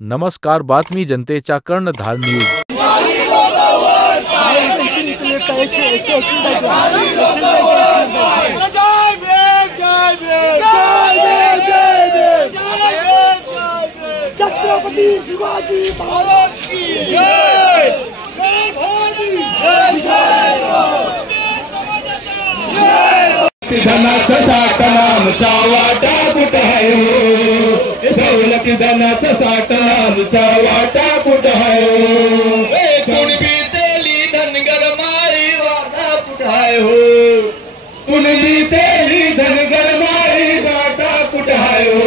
नमस्कार, बातमी जनतेच्या कर्णधार न्यूज। छत्रपती शिवाजी महाराज की जय। धनाचं साठणाचा वाटा कुठं आहे हो, सवलती धनाचं साठणाचा वाटा कुठं आहे हो, कुणबी तेली धनगर माळी वाटा कुठं आहे हो, कुणबी तेली धनगर माळी वाटा कुठं आहे हो,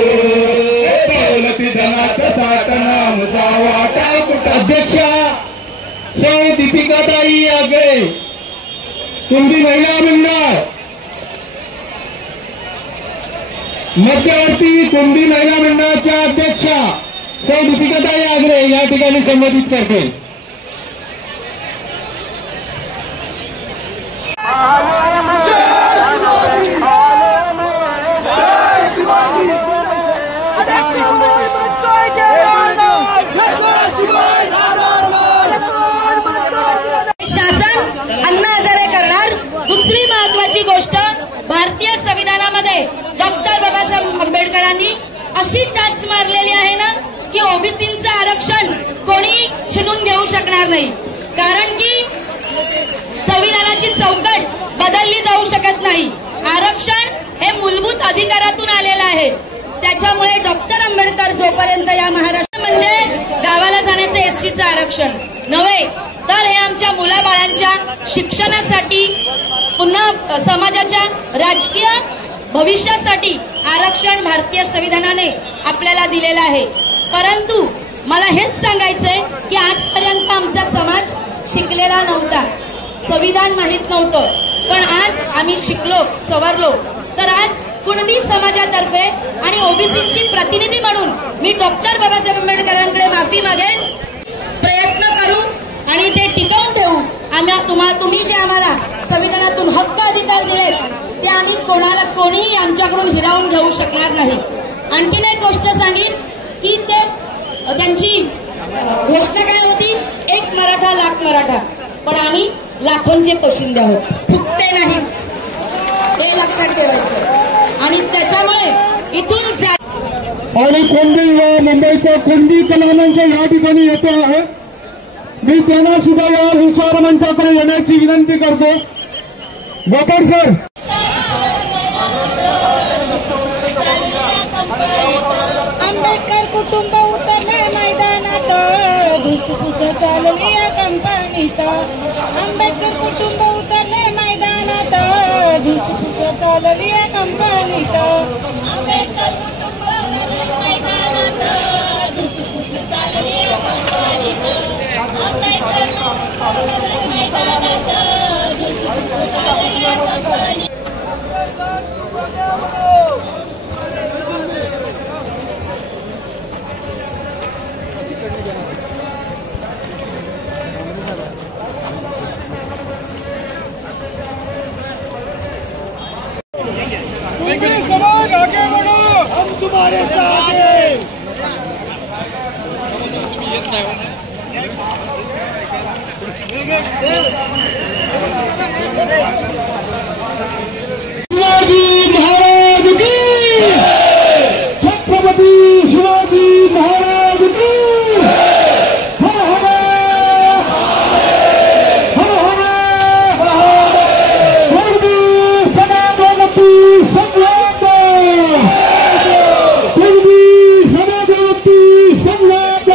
सवलती धनाचं साठणाचा वाटा कुठं। अध्यक्षा सौ दीपिकाताई आगळे, कुणबी महिला मंडळ मध्यवर्ती कुणबी महिला मंडळाच्या अध्यक्षा सौ दीपिकाताई आगळे या ठिकाणी संबोधित करते। शासन अन्ना हजारे करणार। दुसरी महत्वाची गोष्ट, भारतीय संविधानामध्ये डॉक्टर बाबासाहेब आंबेडकरांनी अशी टाच मारलेली आहे ना की ओबीसींचं आरक्षण कोणी छिनून घेऊ शकणार नाही, कारण की संविधानाची चौकट बदलली जाऊ शकत नाही। आरक्षण हे मूलभूत अधिकारातून आलेलं आहे, त्याच्यामुळे डॉक्टर आंबेडकर जोपर्यंत या महाराष्ट्र म्हणजे गावाला जाण्याचं एसटीचं आरक्षण नव्हे, तर हे आमच्या मुलाबाळांच्या शिक्षणासाठी, पुन्हा समाजाच्या राजकीय भविष्यासाठी आरक्षण भारतीय संविधानाने आपल्याला दिलेलं आहे। परंतु मला हेच सांगायचंय की आजपर्यंत आमचा समाज शिकलेला नव्हता, संविधान माहित नव्हतं, पण आज आम्ही शिकलो, सवरलो। तर आज कुणबी समाजातर्फे आणि ओबीसीची प्रतिनिधी म्हणून मी डॉक्टर बाबासाहेब आंबेडकरांकडे माफी मागेन। प्रयत्न करू आणि ते टिकवून ठेवू। तुम्ही जे आम्हाला संविधानातून हक्क अधिकार दिले ते आम्ही कोणीही आमच्याकडून हिरावून घेऊ शकणार नाही। आणखीन एक गोष्ट सांगेन की त्यांची घोषणा काय होती, एक मराठा लाख मराठा, पण आम्ही लाखोंचे पोशिंदे आहोत, फुकटे नाही, हे लक्षात ठेवायचं। आणि त्याच्यामुळे इथून आणि कुणबी मुंबईच्या कुणबी कलाकारांच्या या ठिकाणी येतो आहे, मी त्यांना सुद्धा या विचार मंचाकडे येण्याची विनंती करतो। गोपाळ सर, आंबेडकर कुटुंब उतरले मैदानात, धुसफूस चालली या कंपनीत। आंबेडकर कुटुंब उतरले मैदानात, धुसफूस चालली या कंपनीत। आंबेडकर कुटुंब उतरले मैदानात, धुसफूस चालली या कंपनीत। आंबेडकर कुटुंब उतरले मैदानात, धुसफूस चालली या कंपनीत। समाज आगे बढ़ो, हम तुम्हारे साथ हैं। शिवाजी महाराज की, छत्रपती शिवाजी महाराज की, हर हर हर हर कुणबी समाजवती संघात, कुणबी समाजवती संघात।